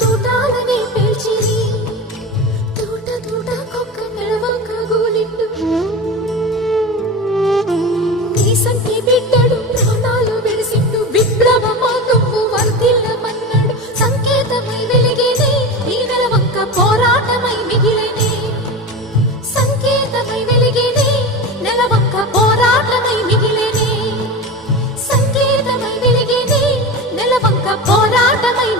తూటాలని పేల్చిరి తూట తూట కొక్క నెలవంక గోలిండు నీ సంటి బిడ్డడు ప్రాణాలు విడిసిండు విప్లవమా నువ్వు వర్ధిల్లమన్నాడు సంకేతమై వెలిగేనే ఈ నెలవంక పోరాటమై మిగిలేనే సంకేతమై వెలిగేనే నెలవంక పోరాటమై మిగిలేనే సంకేతమై వెలిగేనే నెలవంక పోరాటమై